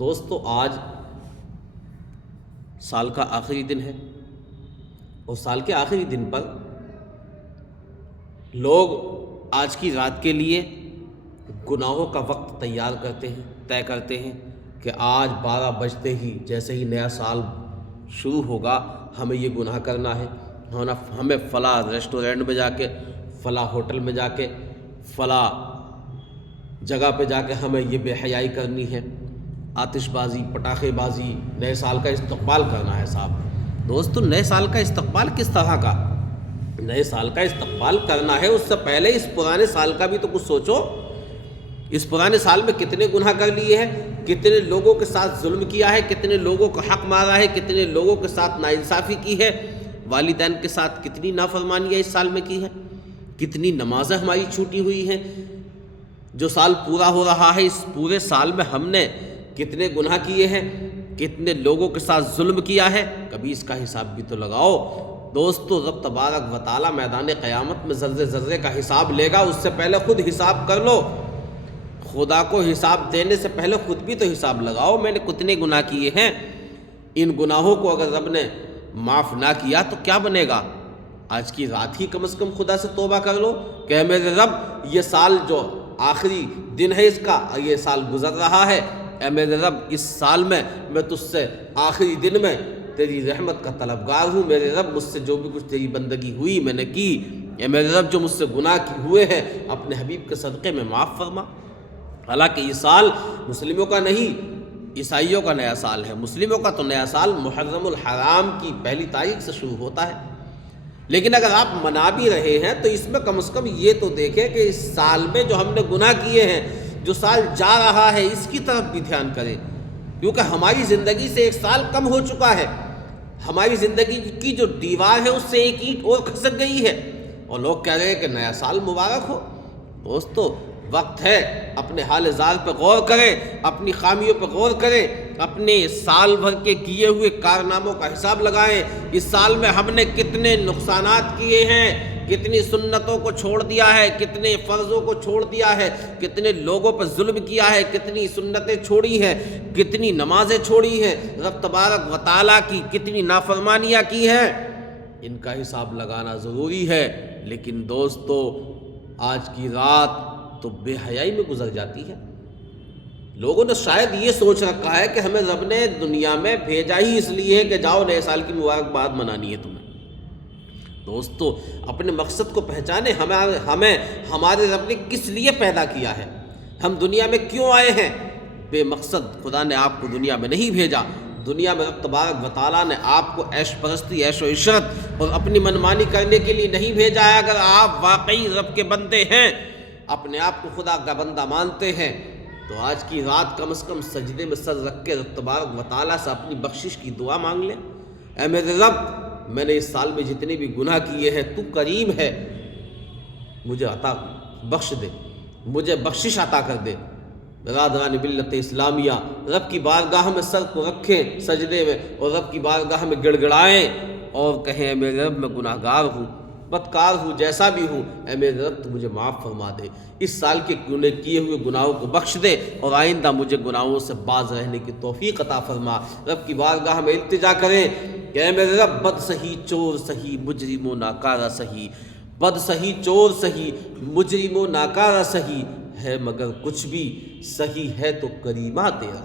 دوستو آج سال کا آخری دن ہے اور سال کے آخری دن پر لوگ آج کی رات کے لیے گناہوں کا وقت تیار کرتے ہیں، طے کرتے ہیں کہ آج 12 بجتے ہی جیسے ہی نیا سال شروع ہوگا ہمیں یہ گناہ کرنا ہے، ہمیں فلاں ریسٹورینٹ میں جا کے، فلاں ہوٹل میں جا کے، فلاں جگہ پہ جا کے ہمیں یہ بے حیائی کرنی ہے، آتش بازی، پٹاخے بازی، نئے سال کا استقبال کرنا ہے۔ صاحب دوستو، نئے سال کا استقبال کس طرح کا؟ نئے سال کا استقبال کرنا ہے اس سے پہلے اس پرانے سال کا بھی تو کچھ سوچو۔ اس پرانے سال میں کتنے گناہ کر لیے ہیں، کتنے لوگوں کے ساتھ ظلم کیا ہے، کتنے لوگوں کا حق مارا ہے، کتنے لوگوں کے ساتھ ناانصافی کی ہے، والدین کے ساتھ کتنی نافرمانیاں اس سال میں کی ہے، کتنی نمازیں ہماری چھوٹی ہوئی ہیں۔ جو سال پورا ہو رہا ہے، اس پورے سال میں ہم نے کتنے گناہ کیے ہیں، کتنے لوگوں کے ساتھ ظلم کیا ہے، کبھی اس کا حساب بھی تو لگاؤ۔ دوستو، رب تبارک و تعالیٰ میدان قیامت میں ذرے ذرے کا حساب لے گا، اس سے پہلے خود حساب کر لو۔ خدا کو حساب دینے سے پہلے خود بھی تو حساب لگاؤ، میں نے کتنے گناہ کیے ہیں۔ ان گناہوں کو اگر رب نے معاف نہ کیا تو کیا بنے گا؟ آج کی رات ہی کم از کم خدا سے توبہ کر لو کہ اے میرے رب، یہ سال جو آخری دن ہے اس کا، یہ سال گزر رہا ہے، اے میرے رب اس سال میں تجھ سے آخری دن میں تیری رحمت کا طلبگار ہوں۔ میرے رب، مجھ سے جو بھی کچھ تیری بندگی ہوئی میں نے کی، اے میرے رب جو مجھ سے گناہ ہوئے ہیں اپنے حبیب کے صدقے میں معاف فرما۔ حالانکہ یہ سال مسلموں کا نہیں، عیسائیوں کا نیا سال ہے۔ مسلموں کا تو نیا سال محرم الحرام کی 1 تاریخ سے شروع ہوتا ہے، لیکن اگر آپ منا بھی رہے ہیں تو اس میں کم از کم یہ تو دیکھیں کہ اس سال میں جو ہم نے گناہ کیے ہیں، جو سال جا رہا ہے اس کی طرف بھی دھیان کریں، کیونکہ ہماری زندگی سے 1 سال کم ہو چکا ہے۔ ہماری زندگی کی جو دیوار ہے اس سے 1 اینٹ اور کھسک گئی ہے، اور لوگ کہہ رہے ہیں کہ نیا سال مبارک ہو۔ دوستو، وقت ہے اپنے حال زار پہ غور کریں، اپنی خامیوں پہ غور کریں، اپنے سال بھر کے کیے ہوئے کارناموں کا حساب لگائیں۔ اس سال میں ہم نے کتنے نقصانات کیے ہیں، کتنی سنتوں کو چھوڑ دیا ہے، کتنے فرضوں کو چھوڑ دیا ہے، کتنے لوگوں پر ظلم کیا ہے، کتنی سنتیں چھوڑی ہیں، کتنی نمازیں چھوڑی ہیں، رب تبارک و تعالیٰ کی کتنی نافرمانیاں کی ہیں۔ ان کا حساب لگانا ضروری ہے۔ لیکن دوستو، آج کی رات تو بے حیائی میں گزر جاتی ہے۔ لوگوں نے شاید یہ سوچ رکھا ہے کہ ہمیں رب نے دنیا میں بھیجا ہی اس لیے کہ جاؤ نئے سال کی مبارکباد منانی ہے تمہیں۔ دوستو، اپنے مقصد کو پہچانے، ہمیں ہمارے رب نے کس لیے پیدا کیا ہے، ہم دنیا میں کیوں آئے ہیں۔ بے مقصد خدا نے آپ کو دنیا میں نہیں بھیجا۔ دنیا میں رب تبارک و تعالیٰ نے آپ کو عیش پرستی، عیش و عشرت اور اپنی منمانی کرنے کے لیے نہیں بھیجا ہے۔ اگر آپ واقعی رب کے بندے ہیں، اپنے آپ کو خدا کا بندہ مانتے ہیں، تو آج کی رات کم از کم سجدے میں سر رکھ کے رب تبارک و تعالیٰ سے اپنی بخشش کی دعا مانگ لیں۔ اے میرے رب، میں نے اس سال میں جتنے بھی گناہ کیے ہیں، تو کریم ہے، مجھے عطا بخش دے، مجھے بخشش عطا کر دے۔ برادران ملت اسلامیہ، رب کی بارگاہ میں سر کو رکھیں سجدے میں، اور رب کی بارگاہ میں گڑ گڑائیں اور کہیں اے میرے رب، میں گناہ گار ہوں، بدکار ہوں، جیسا بھی ہوں، اے میرے رب تو مجھے معاف فرما دے، اس سال کے کیے ہوئے گناہوں کو بخش دے، اور آئندہ مجھے گناہوں سے باز رہنے کی توفیق عطا فرما۔ رب کی بارگاہ میں التجا کریں کہ اے میرے رب، بد سہی، چور سہی، مجرم و ناکارہ سہی، بد سہی، چور سہی، مجرم و ناکارہ سہی، ہے مگر کچھ بھی، سہی ہے تو کریمہ تیرا۔